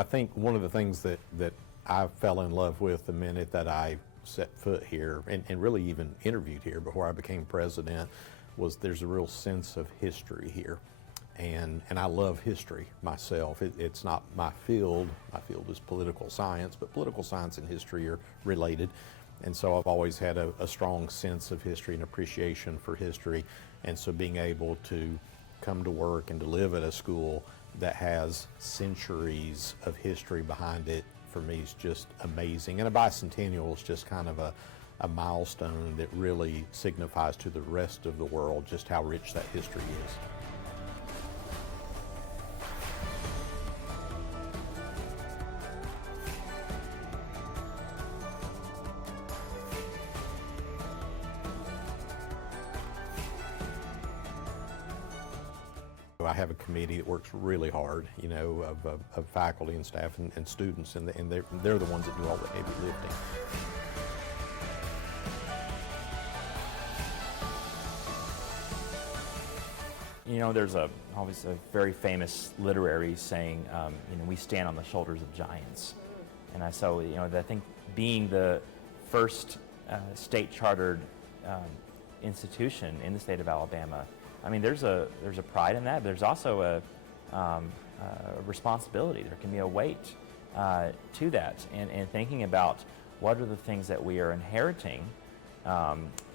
I think one of the things that I fell in love with the minute that I set foot here and really even interviewed here before I became president was there's a real sense of history here. And I love history myself. It's not my field. My field is political science, but political science and history are related. And so I've always had a strong sense of history and appreciation for history. And so being able to come to work and to live at a school that has centuries of history behind it, for me, is just amazing. And a bicentennial is just kind of a milestone that really signifies to the rest of the world just how rich that history is. I have a committee that works really hard, you know, of faculty and staff and students, and they're the ones that do all the heavy lifting. You know, there's obviously a very famous literary saying, you know, we stand on the shoulders of giants. And you know, I think being the first state chartered institution in the state of Alabama, I mean, there's a pride in that. There's also a responsibility. There can be a weight to that, and thinking about what are the things that we are inheriting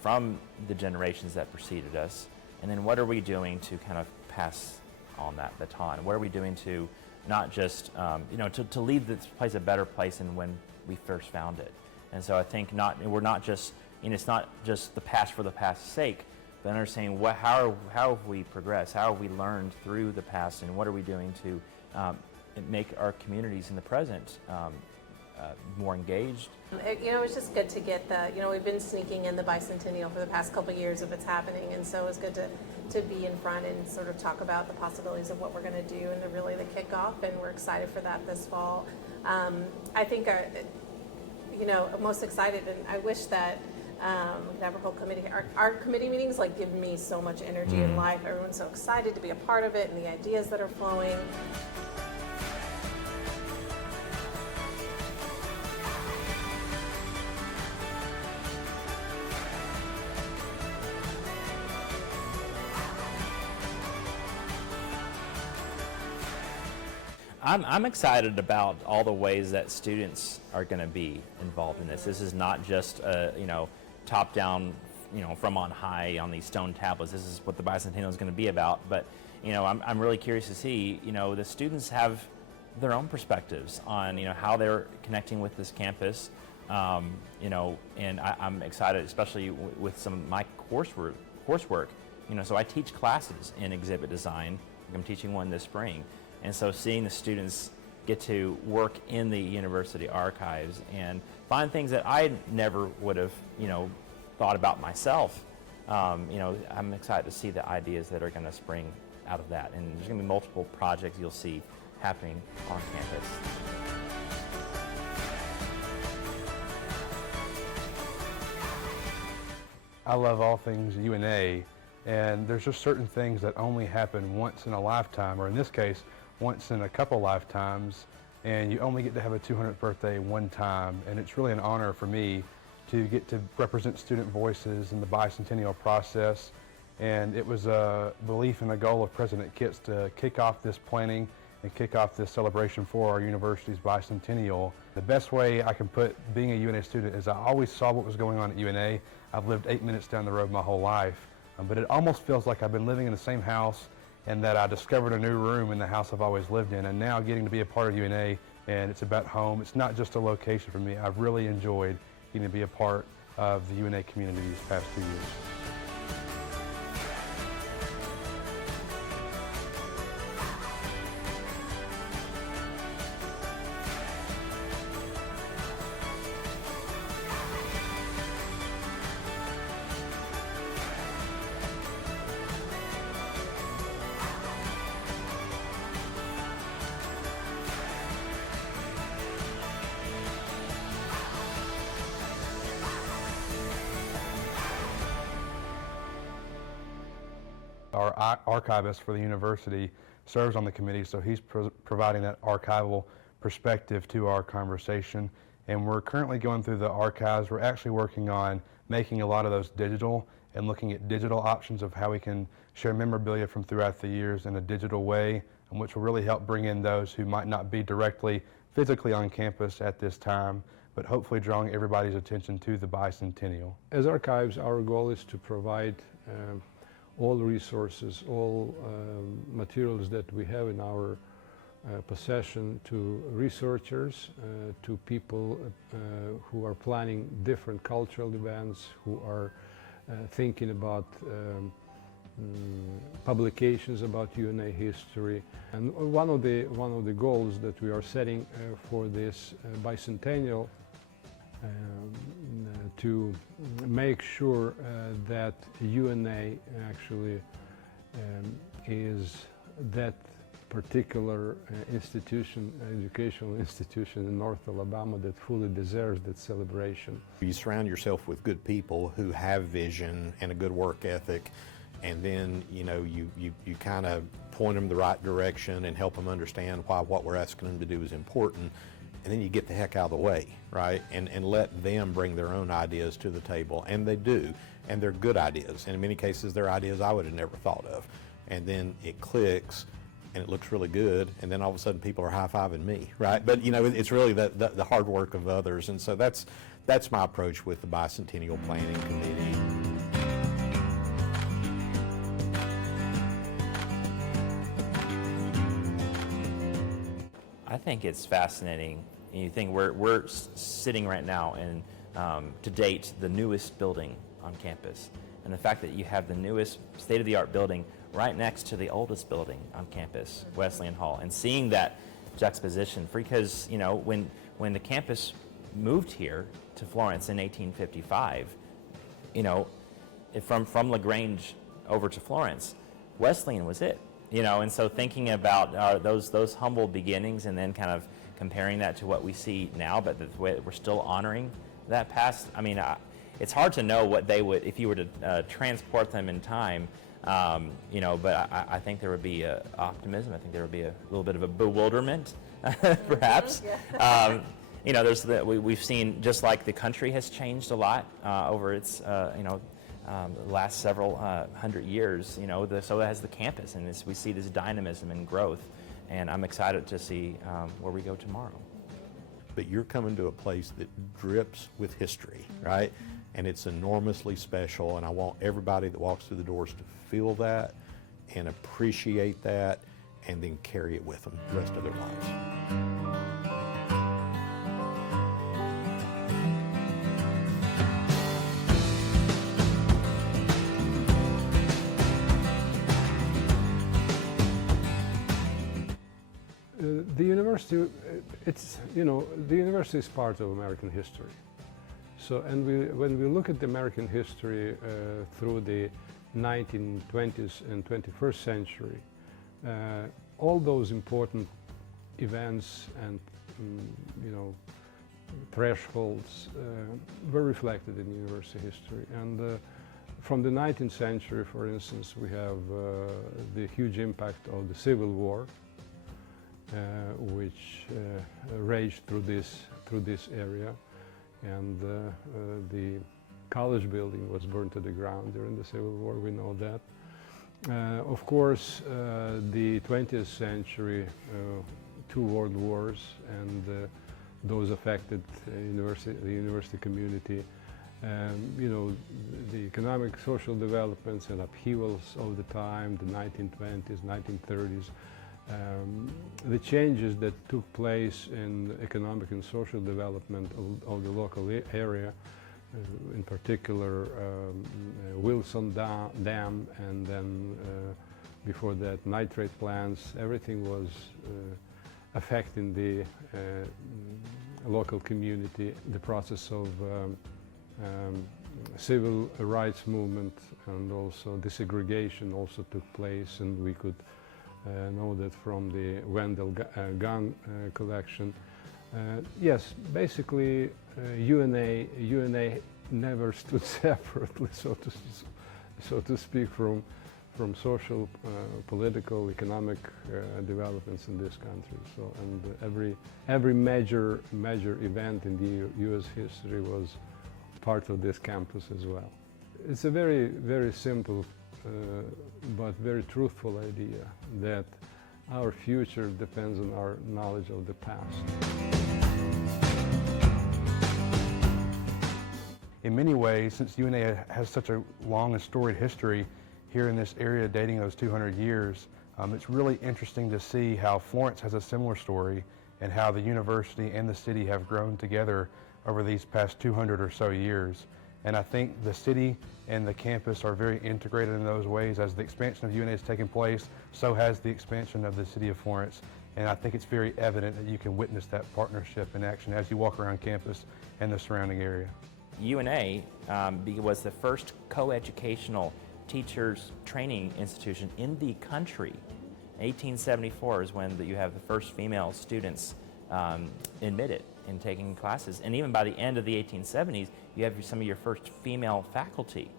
from the generations that preceded us, and then what are we doing to kind of pass on that baton? What are we doing to not just you know, to leave this place a better place than when we first found it? And so I think we're not just, you know, it's not just the past for the past's sake, but understanding how have we progressed, how have we learned through the past, and what are we doing to make our communities in the present more engaged. You know, it's just good to get the, you know, we've been sneaking in the Bicentennial for the past couple of years of it's happening, and so it's good to be in front and sort of talk about the possibilities of what we're going to do and really the kickoff, and we're excited for that this fall. I think you know, most excited, and I wish that Navajo committee, our committee meetings like give me so much energy and life. Everyone's so excited to be a part of it and the ideas that are flowing. I'm excited about all the ways that students are going to be involved in this. This is not just you know, top down, you know, from on high on these stone tablets. This is what the Bicentennial is going to be about. But you know, I'm really curious to see, you know, the students have their own perspectives on, you know, how they're connecting with this campus. You know, and I'm excited, especially with some of my coursework. You know, so I teach classes in exhibit design. I'm teaching one this spring. And so seeing the students get to work in the university archives and find things that I never would have, you know, thought about myself, you know, I'm excited to see the ideas that are going to spring out of that. And there's going to be multiple projects you'll see happening on campus. I love all things UNA, and there's just certain things that only happen once in a lifetime, or in this case, once in a couple lifetimes, and you only get to have a 200th birthday one time, and it's really an honor for me to get to represent student voices in the bicentennial process. And it was a belief and a goal of President Kitts to kick off this planning and kick off this celebration for our university's bicentennial. The best way I can put being a UNA student is I always saw what was going on at UNA. I've lived 8 minutes down the road my whole life, but it almost feels like I've been living in the same house, and that I discovered a new room in the house I've always lived in, and now getting to be a part of UNA, and it's about home. It's not just a location for me. I've really enjoyed getting to be a part of the UNA community these past 2 years. Our archivist for the university serves on the committee, so he's providing that archival perspective to our conversation. And we're currently going through the archives. We're actually working on making a lot of those digital and looking at digital options of how we can share memorabilia from throughout the years in a digital way, which will really help bring in those who might not be directly physically on campus at this time, but hopefully drawing everybody's attention to the Bicentennial. As archives, our goal is to provide all resources, all materials that we have in our possession to researchers, to people who are planning different cultural events, who are thinking about publications about UNA history. And one of the goals that we are setting for this bicentennial to make sure that UNA actually is that particular institution, educational institution in North Alabama that fully deserves that celebration. You surround yourself with good people who have vision and a good work ethic, and then you kind of point them the right direction and help them understand why what we're asking them to do is important, and then you get the heck out of the way, right? And let them bring their own ideas to the table, and they do, and they're good ideas, and in many cases they're ideas I would have never thought of, and then it clicks and it looks really good, and then all of a sudden people are high-fiving me, right? But it's really the hard work of others, and so that's my approach with the Bicentennial Planning Committee. I think it's fascinating. You think we're sitting right now in, to date, the newest building on campus. And the fact that you have the newest state-of-the-art building right next to the oldest building on campus, Wesleyan Hall, and seeing that juxtaposition, because when the campus moved here to Florence in 1855, from LaGrange over to Florence, Wesleyan was it. And so thinking about those humble beginnings and then kind of comparing that to what we see now, but the way that we're still honoring that past, it's hard to know what they would, if you were to transport them in time, but I think there would be optimism. I think there would be a little bit of a bewilderment, perhaps. Yeah. We've seen, just like the country has changed a lot over its, the last several hundred years, so has the campus, and we see this dynamism and growth, and I'm excited to see where we go tomorrow. But you're coming to a place that drips with history, right? And it's enormously special, and I want everybody that walks through the doors to feel that and appreciate that, and then carry it with them the rest of their lives. The university, the university is part of American history. So, when we look at the American history through the 1920s and 21st century, all those important events and thresholds were reflected in university history. And from the 19th century, for instance, we have the huge impact of the Civil War, which raged through this area, and the college building was burned to the ground during the Civil War. We know that. Of course, the 20th century, two world wars, and those affected the university community. The economic, social developments and upheavals of the time, the 1920s, 1930s. The changes that took place in economic and social development of the local area, in particular Wilson Dam, and then before that nitrate plants, everything was affecting the local community. The process of civil rights movement and also desegregation also took place, and we could know that from the Wendell gun collection. Yes, basically UNA never stood separately, so to speak, from from social, political, economic developments in this country. So, and every major event in the U.S. history was part of this campus as well. It's a very simple but very truthful idea that our future depends on our knowledge of the past. In many ways, since UNA has such a long and storied history here in this area dating those 200 years, it's really interesting to see how Florence has a similar story and how the university and the city have grown together over these past 200 or so years. And I think the city and the campus are very integrated in those ways. As the expansion of UNA has taken place, so has the expansion of the city of Florence. And I think it's very evident that you can witness that partnership in action as you walk around campus and the surrounding area. UNA was the first co-educational teachers training institution in the country. 1874 is when you have the first female students admitted in taking classes. And even by the end of the 1870s, you have some of your first female faculty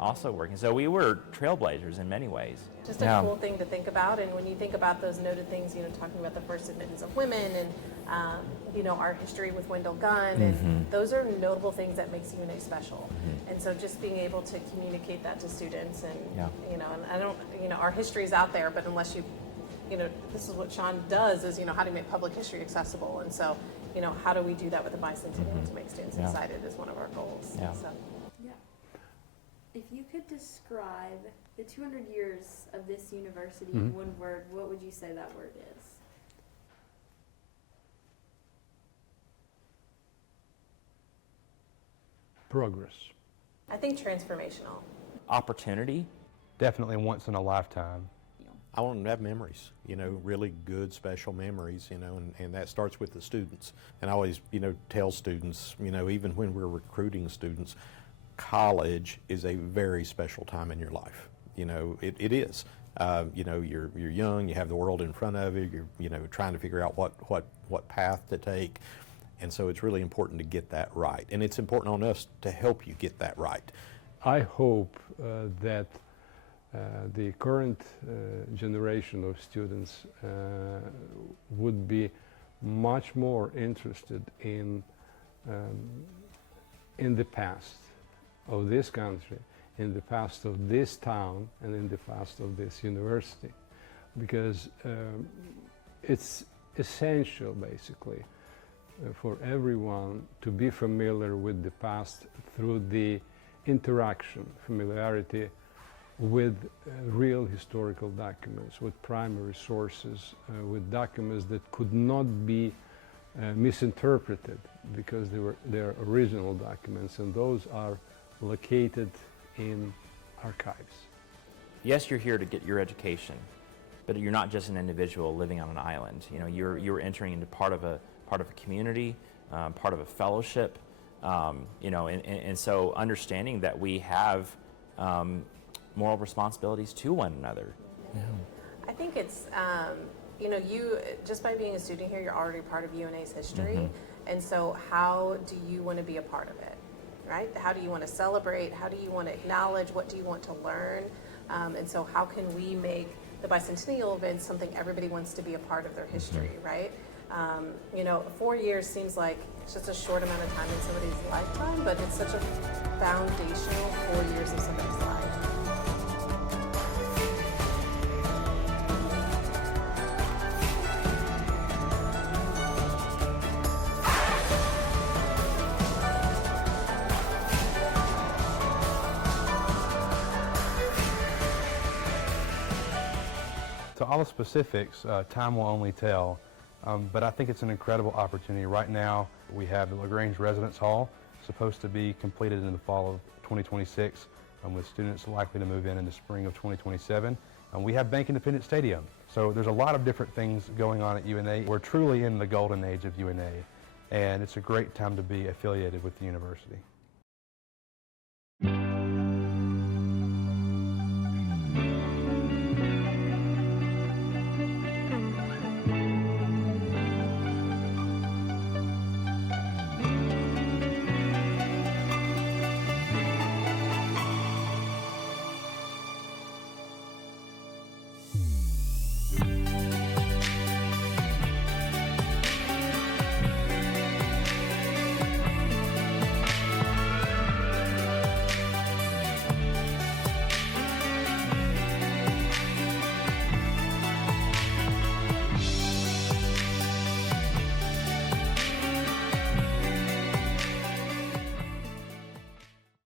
also working. So we were trailblazers in many ways. Just a cool thing to think about. And when you think about those noted things, talking about the first admittance of women and, our history with Wendell Gunn, and those are notable things that makes UNA special. And so just being able to communicate that to students and, and I don't, our history is out there, but unless you, this is what Sean does is, how do you make public history accessible? And so, how do we do that with the Bicentennial to make students excited is one of our goals. Yeah. So. If you could describe the 200 years of this university in one word, what would you say that word is? Progress. I think transformational. Opportunity. Definitely once in a lifetime. I want them to have memories, really good, special memories, and that starts with the students. And I always, tell students, even when we're recruiting students, college is a very special time in your life. It is. You're young, you have the world in front of you, you're trying to figure out what path to take. And so it's really important to get that right. And it's important on us to help you get that right. I hope that the current generation of students would be much more interested in the past of this country, in the past of this town, and in the past of this university, because it's essential, basically, for everyone to be familiar with the past through the familiarity with real historical documents, with primary sources, with documents that could not be misinterpreted because they're original documents, and those are located in archives. Yes, you're here to get your education, but you're not just an individual living on an island. You're entering into part of a community, part of a fellowship. And so understanding that we have moral responsibilities to one another. Yeah. I think it's, you, just by being a student here, you're already part of UNA's history. And so how do you want to be a part of it, right? How do you want to celebrate? How do you want to acknowledge? What do you want to learn? And so how can we make the Bicentennial event something everybody wants to be a part of their history, right? 4 years seems like it's just a short amount of time in somebody's lifetime, but it's such a foundational 4 years of somebody's life. To all the specifics, time will only tell, but I think it's an incredible opportunity. Right now, we have the LaGrange Residence Hall, supposed to be completed in the fall of 2026, with students likely to move in the spring of 2027. We have Bank Independent Stadium, so there's a lot of different things going on at UNA. We're truly in the golden age of UNA, and it's a great time to be affiliated with the university.